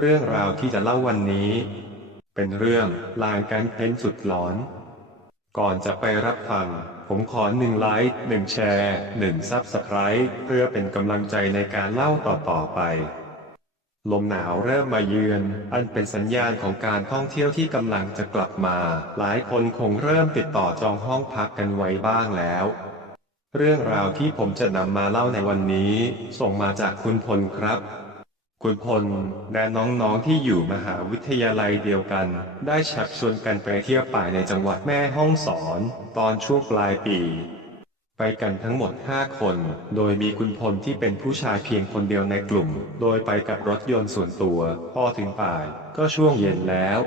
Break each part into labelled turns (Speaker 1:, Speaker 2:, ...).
Speaker 1: เรื่องราวที่จะเล่าวันนี้ เป็นเรื่องลางการเพ้นสุดหลอน ก่อนจะไปรับฟัง ผมขอหนึ่งไลค์หนึ่งแชร์หนึ่งซับสไคร b ์เพื่อเป็นกำลังใจในการเล่าต่อๆไป ลมหนาวเริ่มมาเยือน อันเป็นสัญญาณของการท่องเที่ยวที่กำลังจะกลับมา หลายคนคงเริ่มติดต่อจองห้องพักกันไว้บ้างแล้ว เรื่องราวที่ผมจะนำมาเล่าในวันนี้ ส่งมาจากคุณพลครับ คุณพลและน้องๆที่อยู่มหาวิทยาลัยเดียวกัน ได้ชักชวนกันไปเที่ยวป่าในจังหวัดแม่ฮ่องสอน ตอนช่วงปลายปี ไปกันทั้งหมด 5 คน โดยมีคุณพลที่เป็นผู้ชายเพียงคนเดียวในกลุ่ม โดยไปกับรถยนต์ส่วนตัว พอถึงป่ายก็ช่วงเย็นแล้ว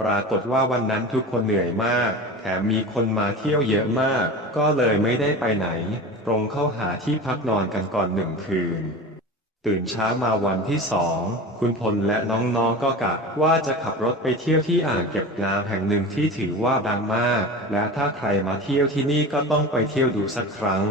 Speaker 1: ปรากฏว่าวันนั้นทุกคนเหนื่อยมาก แถมมีคนมาเที่ยวเยอะมาก ก็เลยไม่ได้ไปไหน ตรงเข้าหาที่พักนอนกันก่อนหนึ่งคืน ตื่นเช้ามาวันที่สอง คุณพลและน้องๆก็กะว่าจะขับรถไปเที่ยวที่อ่างเก็บน้ำแห่งหนึ่งที่ถือว่าดังมาก และถ้าใครมาเที่ยวที่นี่ก็ต้องไปเที่ยวดูสักครั้ง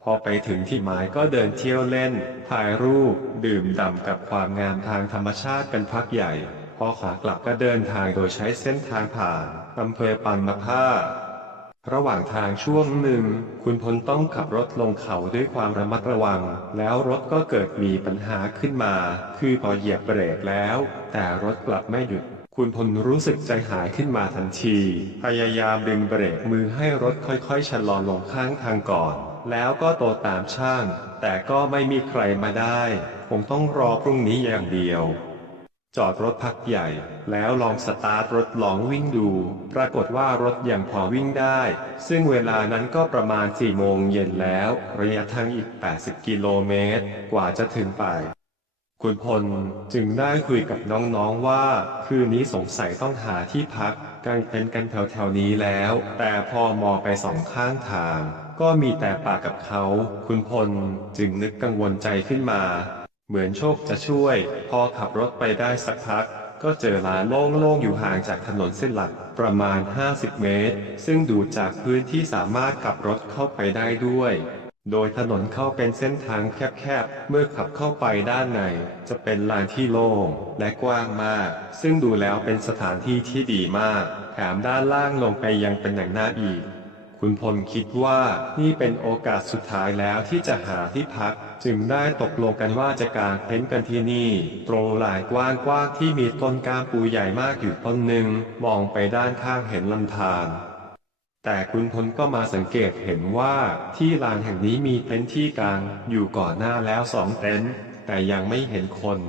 Speaker 1: พอไปถึงที่หมายก็เดินเที่ยวเล่น ถ่ายรูป ดื่มด่ำกับความงามทางธรรมชาติกันพักใหญ่ พอขากลับก็เดินทางโดยใช้เส้นทางผ่านอำเภอปันมะผ้า ระหว่างทางช่วงหนึ่ง คุณพลต้องขับรถลงเขาด้วยความระมัดระวัง แล้วรถก็เกิดมีปัญหาขึ้นมา คือพอเหยียบเบรกแล้ว แต่รถกลับไม่หยุด คุณพลรู้สึกใจหายขึ้นมาทันที พยายามดึงเบรกมือให้รถค่อยๆชะลอลงข้างทางก่อน แล้วก็โตตามช่าง แต่ก็ไม่มีใครมาได้ คงต้องรอพรุ่งนี้อย่างเดียว จอดรถพักใหญ่ แล้วลองสตาร์ทรถลองวิ่งดู ปรากฏว่ารถยังพอวิ่งได้ ซึ่งเวลานั้นก็ประมาณ 4 โมงเย็นแล้ว ระยะทางอีก 80 กิโลเมตร กว่าจะถึงป่ายคุณพลจึงได้คุยกับน้องๆว่า คืนนี้สงสัยต้องหาที่พักกางเต็นท์กันแถวๆนี้แล้ว แต่พอมองไปสองข้างทาง ก็มีแต่ป่ากับเขา คุณพลจึงนึกกังวลใจขึ้นมา เหมือนโชคจะช่วย พอขับรถไปได้สักพัก ก็เจอลานโล่งๆอยู่ห่างจากถนนเส้นหลักประมาณ 50 เมตร ซึ่งดูจากพื้นที่สามารถขับรถเข้าไปได้ด้วย โดยถนนเข้าเป็นเส้นทางแคบๆ เมื่อขับเข้าไปด้านใน จะเป็นลานที่โล่งและกว้างมาก ซึ่งดูแล้วเป็นสถานที่ที่ดีมาก แถมด้านล่างลงไปยังเป็นอย่างน่าอีก คุณพลคิดว่านี่เป็นโอกาสสุดท้ายแล้วที่จะหาที่พัก จึงได้ตกลงกันว่าจะกางเต็นท์กันที่นี่ ตรงลายกว้างๆที่มีต้นกามปูใหญ่มากอยู่ต้นหนึ่งมองไปด้านข้างเห็นลำธารแต่คุณพลก็มาสังเกตเห็นว่าที่ลานแห่งนี้มีเต็นท์ที่กลางอยู่ก่อนหน้าแล้วสองเต็นท์แต่ยังไม่เห็นคน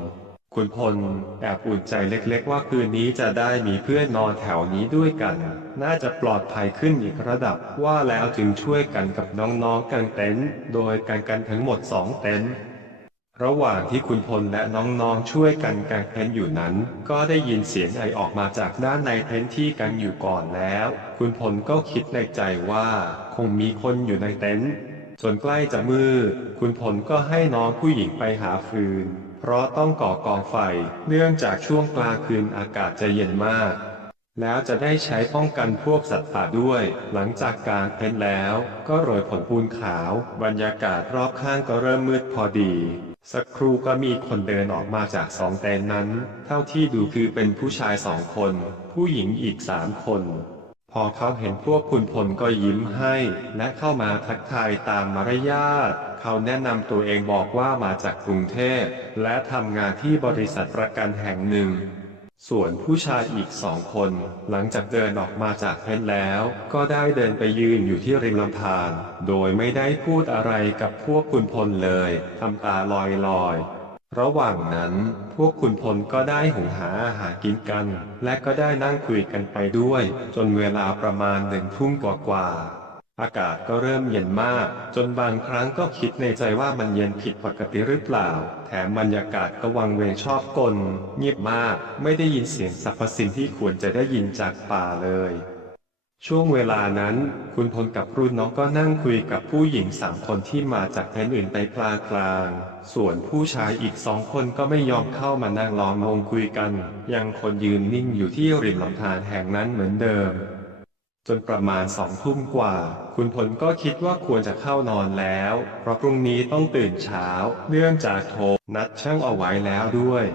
Speaker 1: คุณพลแอบอุ่นใจเล็กๆ ว่าคืนนี้จะได้มีเพื่อนนอนแถวนี้ด้วยกัน น่าจะปลอดภัยขึ้นอีกระดับว่าแล้วจึงช่วยกันกับน้องๆกางเต็นท์โดยกันกันทั้งหมดสองเต็นท์ระหว่างที่คุณพลและน้องๆช่วยกันกางเต็นท์อยู่นั้น ก็ได้ยินเสียงไอออกมาจากด้านในเต็นท์ที่กันอยู่ก่อนแล้ว คุณพลก็คิดในใจว่าคงมีคนอยู่ในเต็นท์จนใกล้จะมืดคุณพลก็ให้น้องผู้หญิงไปหาฟืน เพราะต้องก่อกองไฟ เนื่องจากช่วงกลางคืนอากาศจะเย็นมาก แล้วจะได้ใช้ป้องกันพวกสัตว์ป่าด้วย หลังจากกางเต็นแล้ว ก็โรยผลปูนขาว บรรยากาศรอบข้างก็เริ่มมืดพอดี สักครู่ก็มีคนเดินออกมาจากสองเต็นนั้น เท่าที่ดูคือเป็นผู้ชายสองคน ผู้หญิงอีกสามคน พอเขาเห็นพวกคุณพลก็ยิ้มให้ และเข้ามาทักทายตามมารยาท เขาแนะนำตัวเองบอกว่ามาจากกรุงเทพ และทำงานที่บริษัทประกันแห่งหนึ่ง ส่วนผู้ชายอีกสองคน หลังจากเดินออกมาจากเต็นท์แล้ว ก็ได้เดินไปยืนอยู่ที่ริมลำธาร โดยไม่ได้พูดอะไรกับพวกคุณพลเลยทำตาลอยลอย ระหว่างนั้นพวกคุณพลก็ได้หุงหาอาหารกินกัน และก็ได้นั่งคุยกันไปด้วย จนเวลาประมาณหนึ่งทุ่มกว่าๆอากาศก็เริ่มเย็นมาก จนบางครั้งก็คิดในใจว่ามันเย็นผิดปกติหรือเปล่า แถมบรรยากาศก็วังเวงชอบกล เงียบมาก ไม่ได้ยินเสียงสรรพสิ่งที่ควรจะได้ยินจากป่าเลย ช่วงเวลานั้น คุณพลกับรุ่นน้องก็นั่งคุยกับผู้หญิงสามคนที่มาจากเต็นอื่นไปกลางกลางๆส่วนผู้ชายอีกสองคนก็ไม่ยอมเข้ามานั่งล้อมวงคุยกัน ยังคนยืนนิ่งอยู่ที่ริมลำธารแห่งนั้นเหมือนเดิม จนประมาณสองทุ่มกว่า คุณพลก็คิดว่าควรจะเข้านอนแล้ว เพราะพรุ่งนี้ต้องตื่นเช้า เนื่องจากโทรนัดช่างเอาไว้แล้วด้วย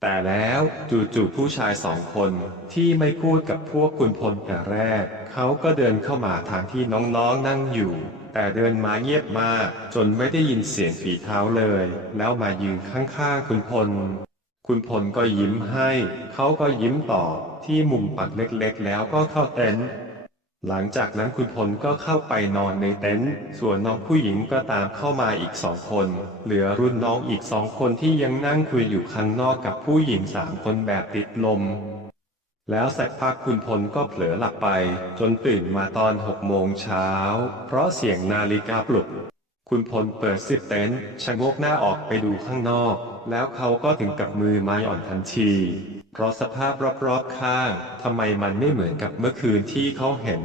Speaker 1: แต่แล้วจู่ๆผู้ชายสองคนที่ไม่พูดกับพวกคุณพลแต่แรก เขาก็เดินเข้ามาทางที่น้องๆนั่งอยู่ แต่เดินมาเงียบมาก จนไม่ได้ยินเสียงฝีเท้าเลย แล้วมายืนข้างๆคุณพล คุณพลก็ยิ้มให้ เขาก็ยิ้มตอบที่มุมปักเล็กๆ แล้วก็เข้าเต็นท์ หลังจากนั้นคุณพลก็เข้าไปนอนในเต็นท์ ส่วนน้องผู้หญิงก็ตามเข้ามาอีกสองคน เหลือรุ่นน้องอีกสองคนที่ยังนั่งคุยอยู่ข้างนอกกับผู้หญิงสามคนแบบติดลม แล้วสักพักคุณพลก็เผลอหลับไป จนตื่นมาตอนหกโมงเช้า เพราะเสียงนาฬิกาปลุก คุณพลเปิดซิปเต็นท์ชะโงกหน้าออกไปดูข้างนอก แล้วเขาก็ถึงกับมือไม้อ่อนทันที เพราะสภาพรอบๆข้างทำไมมันไม่เหมือนกับเมื่อคืนที่เขาเห็น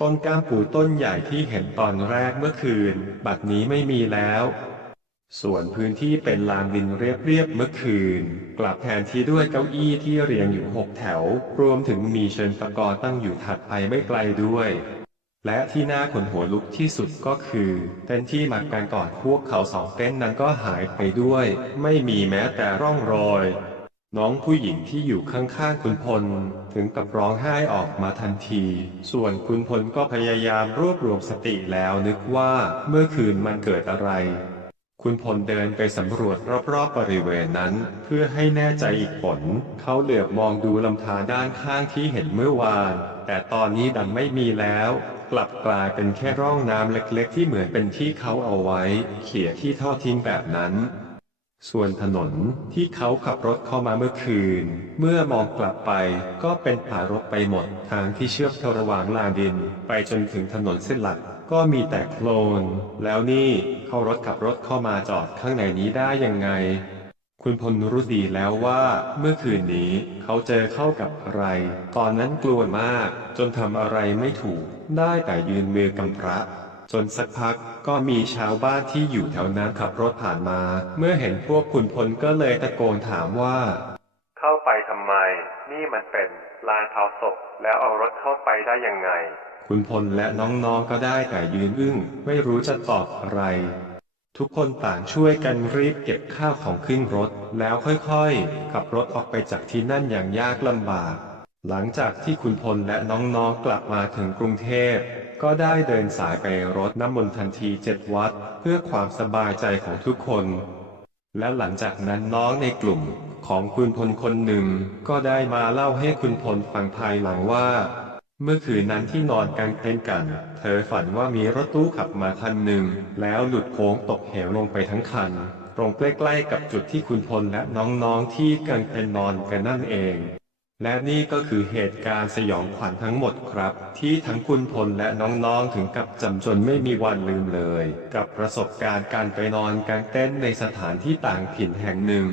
Speaker 1: ต้นก้ามปูต้นใหญ่ที่เห็นตอนแรกเมื่อคืน บัดนี้ไม่มีแล้ว ส่วนพื้นที่เป็นลานดินเรียบๆเมื่อคืน กลับแทนที่ด้วยเก้าอี้ที่เรียงอยู่หกแถว รวมถึงมีเชิญตะกอตั้งอยู่ถัดไปไม่ไกลด้วย และที่น่าขนหัวลุกที่สุดก็คือ เต็นที่มากันก่อนพวกเขาสองเต็นนั้นก็หายไปด้วย ไม่มีแม้แต่ร่องรอย น้องผู้หญิงที่อยู่ข้างๆคุณพล ถึงกับร้องไห้ออกมาทันที ส่วนคุณพลก็พยายามรวบรวมสติแล้วนึกว่าเมื่อคืนมันเกิดอะไร คุณพลเดินไปสำรวจรอบๆบริเวณนั้น เพื่อให้แน่ใจอีกผล เขาเหลือบมองดูลำธารด้านข้างที่เห็นเมื่อวาน แต่ตอนนี้ดันไม่มีแล้ว กลับกลายเป็นแค่ร่องน้ำเล็กๆ ที่เหมือนเป็นที่เขาเอาไว้ เขี่ยที่ทอดทิ้งแบบนั้น ส่วนถนนที่เขาขับรถเข้ามาเมื่อคืน เมื่อมองกลับไปก็เป็นป่ารกไปหมด ทางที่เชื่อมเข้าระหว่างลานดิน ไปจนถึงถนนเส้นหลัก ก็มีแต่โคลน แล้วนี่เขารถขับรถเข้ามาจอดข้างในนี้ได้ยังไง คุณพลรู้ดีแล้วว่าเมื่อคืนนี้เขาเจอเข้ากับอะไร ตอนนั้นกลัวมากจนทำอะไรไม่ถูก ได้แต่ยืนมือกำพระ จนสักพักก็มีชาวบ้านที่อยู่แถวนั้นขับรถผ่านมา เมื่อเห็นพวกคุณพลก็เลยตะโกนถามว่า เข้าไปทำไม นี่มันเป็นลานเผาศพแล้วเอารถเข้าไปได้ยังไง คุณพลและน้องๆก็ได้แต่ยืนอึ้ง ไม่รู้จะตอบอะไร ทุกคนต่างช่วยกันรีบเก็บข้าวของขึ้นรถ แล้วค่อยๆ ขับรถออกไปจากที่นั่นอย่างยากลำบาก หลังจากที่คุณพลและน้องๆกลับมาถึงกรุงเทพ ก็ได้เดินสายไปรดน้ำมนต์ทันทีเจ็ดวัด เพื่อความสบายใจของทุกคน และหลังจากนั้นน้องในกลุ่มของคุณพลคนหนึ่ง ก็ได้มาเล่าให้คุณพลฟังภายหลังว่า เมื่อคืนนั้นที่นอนกลางเต็นท์กัน เธอฝันว่ามีรถตู้ขับมาคันหนึ่ง แล้วหลุดโค้งตกเหวลงไปทั้งคัน ตรงใกล้ๆกับจุดที่คุณพลและน้องๆที่กางเต็นท์นอนกันนั่นเอง และนี่ก็คือเหตุการณ์สยองขวัญทั้งหมดครับ ที่ทั้งคุณพลและน้องๆถึงกับจำจนไม่มีวันลืมเลย กับประสบการณ์การไปนอนกลางเต็นท์ในสถานที่ต่างถิ่นแห่งหนึ่ง